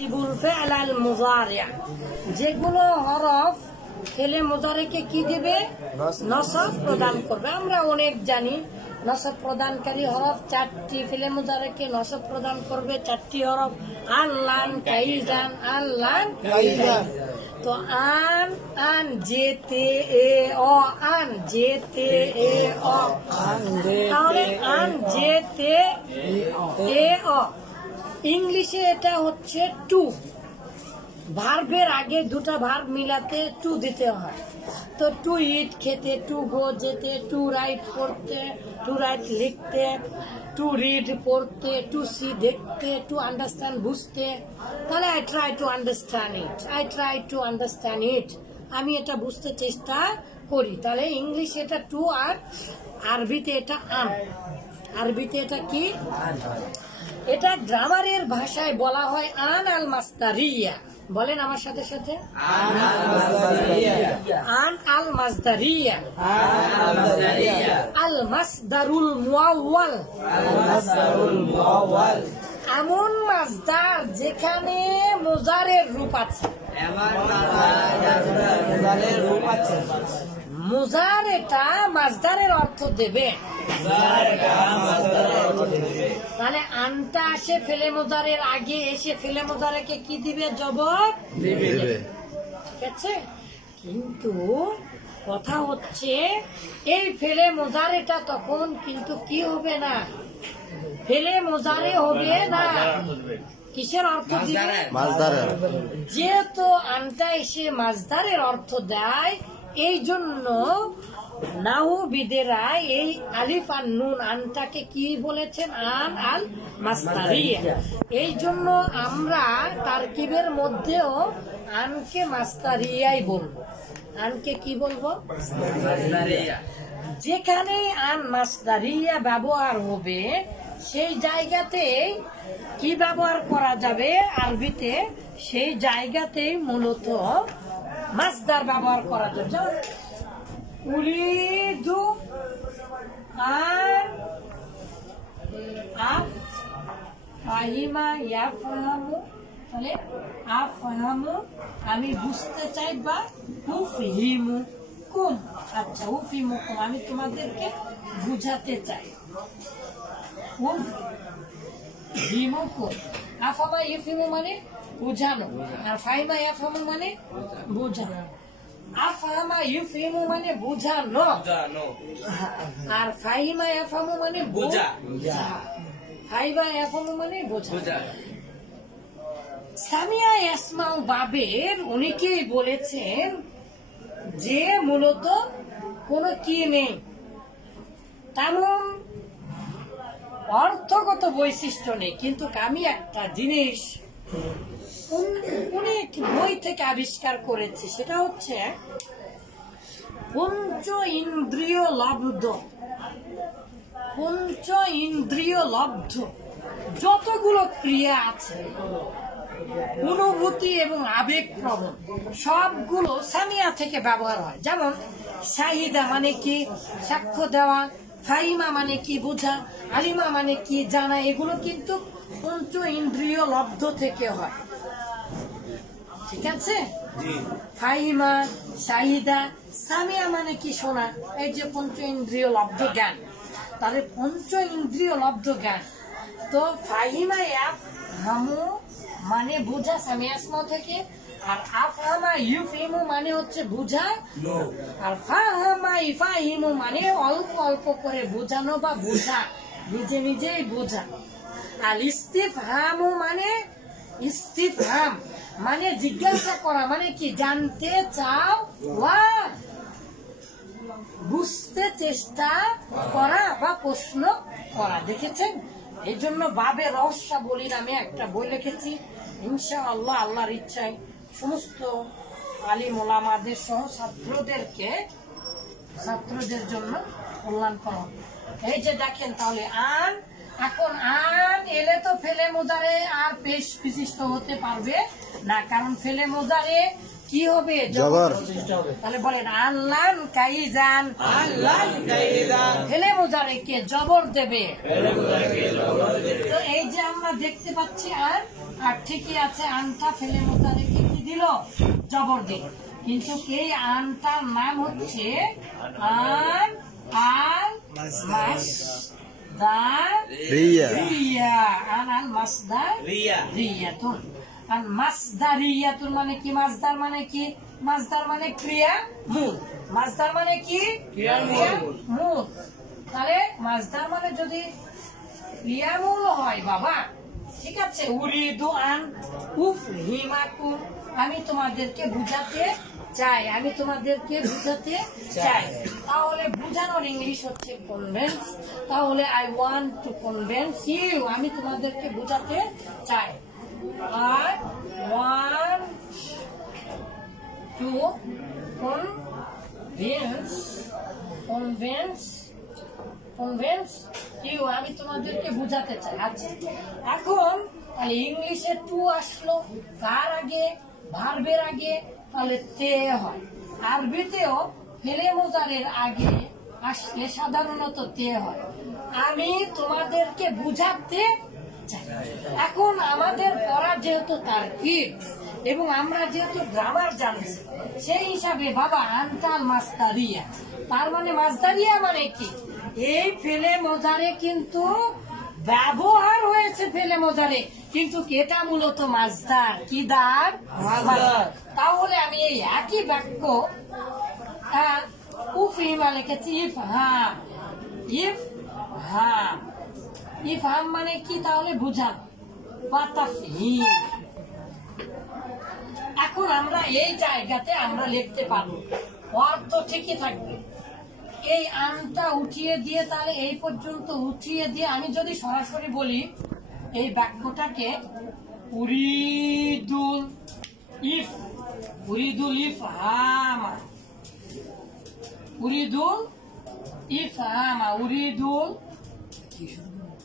ইয়ানসিবুল ফি'ল আল মুযারি', যেগুলো হরফ ফেলে মুযারিকে কি দিবে? নসব প্রদান করবে। আমরা অনেক জানি নসব প্রদানকারী হরফ 4টি, ফেলে মুযারিকে নসব প্রদান করবে 4টি হরফ, আল্লান, কাইজান, আল্লান, কাইজান। তো আন, আন, জেতে এ অ, আন জেতে এ অ, তাহলে আন জেতে এ অ। ইংলিশে এটা হচ্ছে টু, ভার্বের আগে দুটা ভার্ব মিলাতে টু দিতে হয়। তো টু ইট খেতে, টু গো যেতে, টু রাইট পড়তে, টু রাইট লিখতে, টু রিড পড়তে, টু সি দেখতে, টু আন্ডারস্ট্যান্ড বুঝতে। তাহলে I try to understand it, I try to understand it, আমি এটা বুঝতে চেষ্টা করি। তাহলে ইংলিশ এটা টু, আর আরবিতে এটা আন। আরবিতে এটা কি? এটা গ্রামারের ভাষায় বলা হয় আন আল মাসদারিয়া। বলেন আমার সাথে সাথে, আন আল মাসদারিয়া, আল মাসদারুল মুআওয়াল, এমন মাসদার যেখানে মুজারের রূপ আছে। মুজার এটা মাসদারের অর্থ দেবে। তাহলে আনটা আসে ফেলে মুজারের আগে, এসে ফেলে মুজারেকে কি দিবে? জবাব দিবে। ঠিক আছে, কিন্তু কথা হচ্ছে এই ফেলে মুজারেটা তখন কিন্তু কি হবে না, ফেলে মুজারে হবে না, কিসের অর্থ দিবে? মাসদারের। যেহেতু আনটা এসে মাসদারের অর্থ দেয়, এই জন্য নাহবিদেরা এই আলিফ আর নুন আনটাকে কি বলেছেন? আন আল মাসদারিয়া। এই জন্য আমরা তারকিবের মধ্যেও আনকে মাসদারিয়াই বলবো। আনকে কি বলবো? যেখানে আন মাসদারিয়া ব্যবহার হবে সেই জায়গাতে কি ব্যবহার করা যাবে আরবিতে? সেই জায়গাতেই মূলত মাসদার ব্যবহার করা যাবে। যেমন উরিদু আন আফাহিমা ইয়াফহামু, তাহলে আফহামু আমি বুঝতে চাই, বা উফহিমু কুম, আচ্ছা উফহিমু কুম আমি তোমাদেরকে বুঝাতে চাই। উফহিমু কুম, আফামা ইউফহিমু মানে বুঝানো, আর ফাহিমা ইয়াফহামু মানে বুঝানো। আফহামা ইউফহিমু মানে বুঝানো, আর ফাহিমা ইয়াফহামু মানে বোঝা। ফাহিমা ইয়াফহামু মানে বোঝা। সামিয়া ইয়াসমাউ বাবের অনেকেই বলেছেন যে মূলত কোনো কি নেই, তেমন অর্থগত বৈশিষ্ট্য নেই, কিন্তু আমি একটা জিনিস অনেক বই থেকে আবিষ্কার করেছি, সেটা হচ্ছে পঞ্চ ইন্দ্রিয় লব্ধ। পঞ্চ ইন্দ্রিয় লব্ধ যতগুলো ক্রিয়া আছে, অনুভূতি এবং আবেগ প্রবণ, সবগুলো সামিয়া থেকে ব্যবহার হয়। যেমন শাহিদা মানে কি? সাক্ষ্য দেওয়া। ফাহিমা মানে কি? বোঝা। আলিমা মানে কি? জানা। এগুলো কিন্তু পঞ্চ ইন্দ্রিয় লব্ধ থেকে হয়। ঠিক আছে, ফাহিমা, শাহিদা, সামিয়া মানে কি? শোনা। এই যে পঞ্চ ইন্দ্রিয় লব্ধ জ্ঞান, তাহলে পঞ্চ ইন্দ্রিয় লব্ধ জ্ঞান। তো ফাহিমা ইয়াফহামু মানে বুঝা সামিয়াসমা থেকে, আর আফহামা ইউফহিমু মানে হচ্ছে বুঝা, আর ফাহামা ইফাহিমু মানে অল্প অল্প করে বোঝানো বা বুঝা, নিজে নিজেই বোঝা। আর ইস্তিফহামু মানে ইস্তিফহাম মানে জিজ্ঞাসা করা, মানে কি? জানতে চাও ওয়া বুঝতে চেষ্টা করা বা প্রশ্ন করা। দেখেছেন, এই জন্য বাবে রহস্য বলি নামে একটা বই লিখেছি। ইনশাআল্লাহ আল্লাহর ইচ্ছায় সমস্ত আলিম ওলামাদের সহ ছাত্রদের জন্য কল্যাণ করা। এই যে দেখেন, তাহলে আন, এখন আন এলে তো ফেলে মুজারে আর পেশ বিশিষ্ট হতে পারবে না, কারণ ফেলে মুজারে কি হবে? জবর। তাহলে বলেন আল্লান কাইজান, ফেলে মুজারে কে জবর দেবে। তো এই যে আমরা দেখতে পাচ্ছি আর আর ঠিকই আছে, আনটা ফেলে মোজারেকে কি দিল? জবর দিল। কিন্তু এই আনটার নাম হচ্ছে আন আল মাসদারিয়া। আন আল মাসদারিয়াতুন। আর মাসদারিয়াতুন মানে কি? মাসদার মানে কি? মাসদার মানে ক্রিয়া মূল। মাসদার মানে কি? ক্রিয়া মূল। তাহলে মাসদার মানে যদি ক্রিয়া মূল হয় বাবা, ঠিক আছে, উরিদু আন উফহিমাকুম, আমি তোমাদেরকে বুঝাতে চাই, আমি তোমাদেরকে বুঝাতে চাই। তাহলে বুঝানোর ইংলিশ হচ্ছে কনভিন্স। তাহলে I want to convince you, আমি তোমাদেরকে বুঝাতে চাই। I want to convince you, আমি তোমাদেরকে বুঝাতে চাই। আচ্ছা, এখন তাহলে ইংলিশে টু আসলো কার আগে? ভার্বের আগে, তাহলে তে হয়। আরবিতেও ফেলে মোজারের আগে আসলে সাধারণত তে হয়। আমি তোমাদেরকে বুঝাতে চাই। এখন আমাদের পড়া যেহেতু তারকিব এবং আমরা যেহেতু গ্রামার জানছি, সেই হিসাবে বাবা আনতাল মাসদারিয়া, তার মানে মাসদারিয়া মানে কি? এই ফেলে মোজারে কিন্তু ব্যবহার হয়েছে ফেলে মোজারে, কিন্তু এটা মূলত মাসদার। কি দার? মাসদার। তাহলে আমি এই একই বাক্য উফহিমা লিখেছি ইফহাম। ইফহাম মানে কি? তাহলে বুঝানো বা তাফহিম। এখন আমরা এই জায়গাতে আমরা লিখতে পারবো, অর্থ ঠিকই থাকবে। এই আনটা উঠিয়ে দিয়ে, তাহলে এই পর্যন্ত উঠিয়ে দিয়ে আমি যদি সরাসরি বলি এই বাক্যটাকে উরিদুল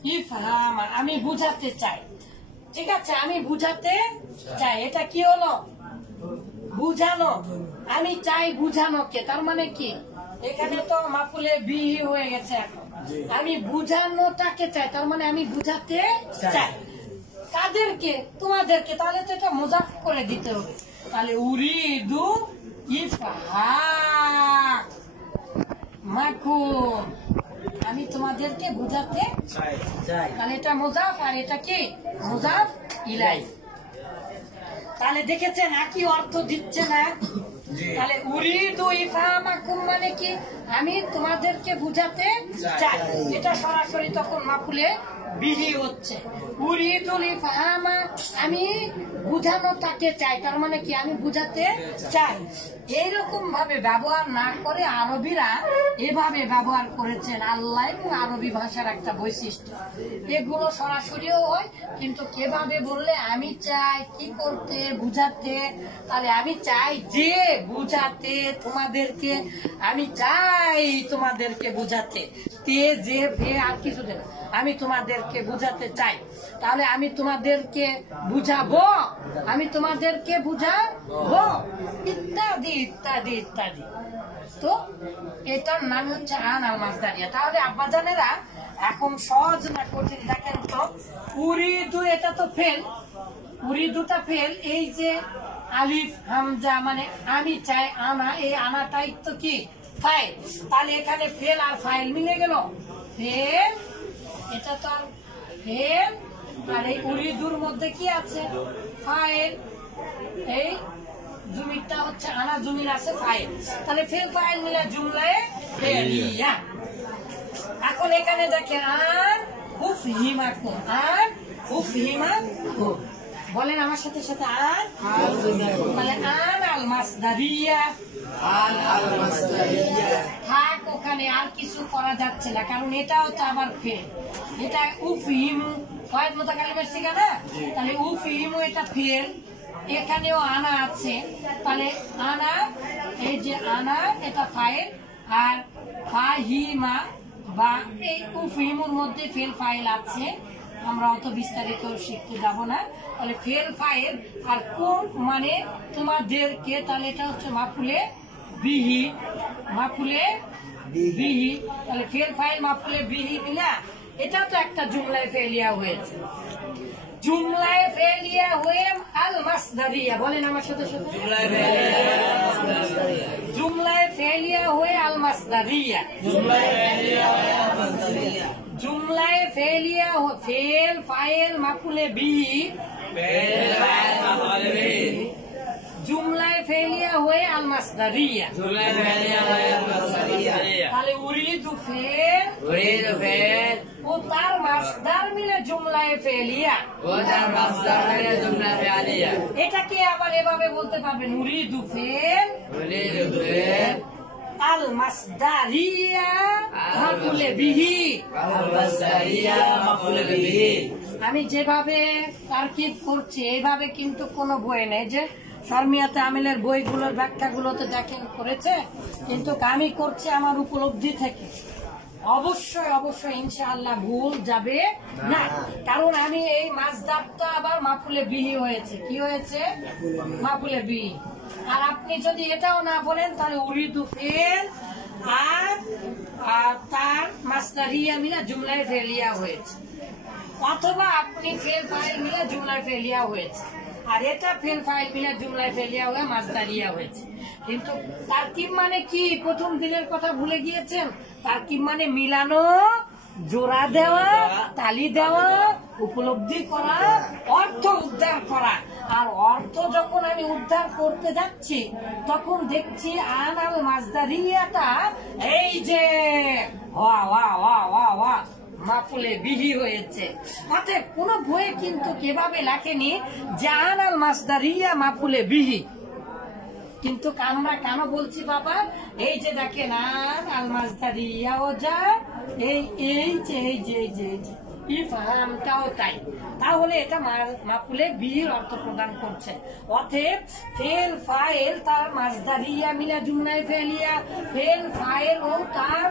ইফহামা, আমি বুঝাতে চাই। ঠিক আছে, আমি বুঝাতে চাই। এটা কি হলো? বুঝানো। আমি চাই বুঝানোকে, তার মানে কি? এখানে তো মাফুলে বিহি হয়ে গেছে। এখন আমি বুঝানোটাকে চাই, তার মানে আমি বুঝাতে চাই। কাদেরকে? তোমাদেরকে। তাহলে তো এটা মুজাফ করে দিতে হবে। তাহলে উরিদু ইফহামাকুম, আমি তোমাদেরকে বুঝাতে চাই। তাহলে এটা মুজাফ আর এটা কি? মুজাফ ইলাই। তাহলে দেখেছেন একই অর্থ দিচ্ছে না? তাহলে উরিদু ইফহামাকুম মানে কি? আমি তোমাদেরকে বুঝাতে চাই। এটা সরাসরি তখন মাফুলে বিহি হচ্ছে। উরিদুল ইফহামা, আমি বুঝানোটাকে চাই, তার মানে কি? আমি বুঝাতে চাই। এইরকম ভাবে ব্যবহার না করে আরবিরা এভাবে ব্যবহার করেছেন। আল্লাহ এবং আরবি ভাষার একটা বৈশিষ্ট্য। এগুলো সরাসরিও হয়, কিন্তু কিভাবে বললে আমি চাই কি করতে? বুঝাতে। তাহলে আমি চাই যে বুঝাতে তোমাদেরকে, আমি চাই তোমাদেরকে বুঝাতে। তে যে ভে আর কিছু না, আমি তোমাদেরকে বুঝাতে চাই। তাহলে আমি তোমাদেরকে বুঝাবো, আমি তোমাদেরকে বুঝাবো, ইত্যাদি ইত্যাদি ইত্যাদি। তো এটার নাম হচ্ছে আন আল মাসদারিয়া। তাহলে আব্বাজানেরা এখন সহজ না কঠিন দেখেন তো। উরিদু, এটা তো ফেল, উরিদুটা ফেল। এই যে আলিফ হামজা মানে আমি চাই, আনা, এই আনাটাই তো কি? ফাইল। তাহলে এখানে ফেল আর ফাইল মিলে গেল। ফেল, এটা তো ফেল, আর এই উরিদুর মধ্যে কি আছে? ফাইল। এই জমিটা হচ্ছে আনা, জমির আছে ফাইল। তাহলে ফেল ফাইল মিলে জুমলায় ফেলিয়া। এখন এখানে দেখেন আন উফহিমাকুম, আন উফহিমাকুম বলেন আমার সাথে সাথে। আন, তাহলে আন আল মাসদারিয়া, থাক ওখানে, আর কিছু করা যাচ্ছে না, কারণ এটাও তো আবার ফেল। এটা উফহিমু কয়েক মতো কালিমের শিখা না? তাহলে উফহিমু এটা ফেল, এখানেও আনা আছে। তাহলে আনা, এই যে আনা এটা ফাইল, আর ফাহিমা বা এই উফহিমুর মধ্যে ফেল ফাইল আছে। আমরা অত বিস্তারিত শিখতে যাব না। তাহলে ফেল ফাইল আর কোন মানে তোমাদেরকে, তাহলে এটা হচ্ছে মাফুলে বিহি, মাফুলে বিহি। তাহলে ফেল ফাইল মাফুলে বিহি মিলা, এটা তো একটা জুমলায় ফেলিয়া হয়েছে। জুমলায় ফেলিয়া হয়ে আল মাসদারিয়া, বলেন আমার সাথে সাথে, জুমলায় ফেলিয়া হয়ে আল মাসদারিয়া, জুমলায় ফেলিয়া ফেল ফাইল মাফুলে বিহি, জুমলায় ফেলিয়া হয়ে আল মাসদারিয়া, তাহলে উরিদু ফেল ও তার মাসদার মিলে জুমলায় ফেলিয়া, এটাকে আবার এভাবে বলতে পারবেন উরিদু ফেল আল মাসদারিয়া মাফুলে বিহি। আমি যেভাবে তারকিব করছি এইভাবে কিন্তু কোনো বই নেই, যে শর্মিয়াতে আমিলের বইগুলোর ব্যাখ্যাগুলোতে দেখেন করেছে, কিন্তু আমি করছি আমার উপলব্ধি থেকে। অবশ্যই অবশ্যই ইনশাআল্লাহ ভুল যাবে না, কারণ আমি এই মাসদারটা আবার মাফুলে বিহি হয়েছে, কি হয়েছে, মাফুলে বিহি। আর আপনি যদি এটাও না বলেন তাহলে উরিদু ফেল আর তার মাসদারিয়া মিলে জুমলায় ফেলিয়া হয়েছে, অথবা আপনি ফেল ফাইল মিলে জুমলায় ফেলিয়া হয়েছে, আর এটা ফেল ফাইল মিলে জুমলায় ফেলিয়া হয়ে মাসদারিয়া হয়েছে। কিন্তু তারকিব মানে কি, প্রথম দিনের কথা ভুলে গিয়েছেন? তারকিব মানে মিলানো, জোড়া দেওয়া, তালি দেওয়া, উপলব্ধি করা, অর্থ উদ্ধার করা। আর অর্থ যখন আমি উদ্ধার করতে যাচ্ছি তখন দেখছি আনাল মাসদারিয়াটা এই যে ওয়া ওয়া ওয়া ওয়া ওয়া মাফুলে বিহি হয়েছে। অতএব কোন বইয়ে কিন্তু কিভাবে লেখেনি যে আনাল মাসদারিয়া মাফুলে বিহি, কিন্তু আমরা কেন বলছি বাবা, এই যে দেখেন আল মাসদারিয়া ও যা এই এই যে এই যে এই যে ইফহামটাও তাই, তাহলে এটা মাফুলে বিহির অর্থ প্রদান করছে। অতএব ফেল ফাইল তার মাসদারিয়া মিলা জুমলায় ফেলিয়া, ফেল ফাইল ও তার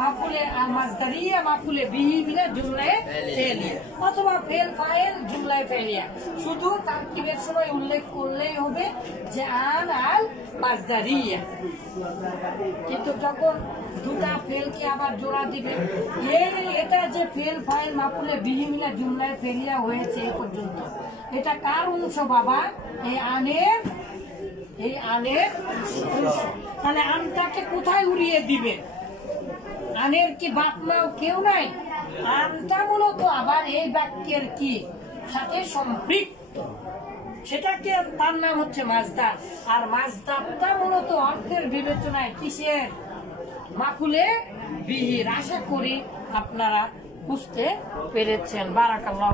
মাফুলে মাসদারিয়া মাফুলে বিহি মিলা জুমলায় ফেলিয়া, অথবা ফেল ফাইল জুমলায় ফেলিয়া। শুধু তারকিবের সময় উল্লেখ করলেই হবে যে আল মাসদারিয়া, কিন্তু যখন দুটা ফেলকে আবার জোড়া দিবে, এটা যে ফেল ফাইল মাফুলে বিহি মিলা জুমলায় ফেলিয়া হয়েছে এই পর্যন্ত, এটা কার অংশ বাবা? এই আনের অংশ। তাহলে আনটাকে কোথায় উড়িয়ে দিবেন? আনের কি বাপ মাও কেউ নাই? আনটা মূলত আবার এই বাক্যের কি সাথে সম্পৃক্ত, সেটাকে তার নাম হচ্ছে মাসদার। আর মাসদারটা মূলত অর্থের বিবেচনায় কিসের? মাফুলে বিহির। আশা করি আপনারা বুঝতে পেরেছেন। বারাকাল্লাহ।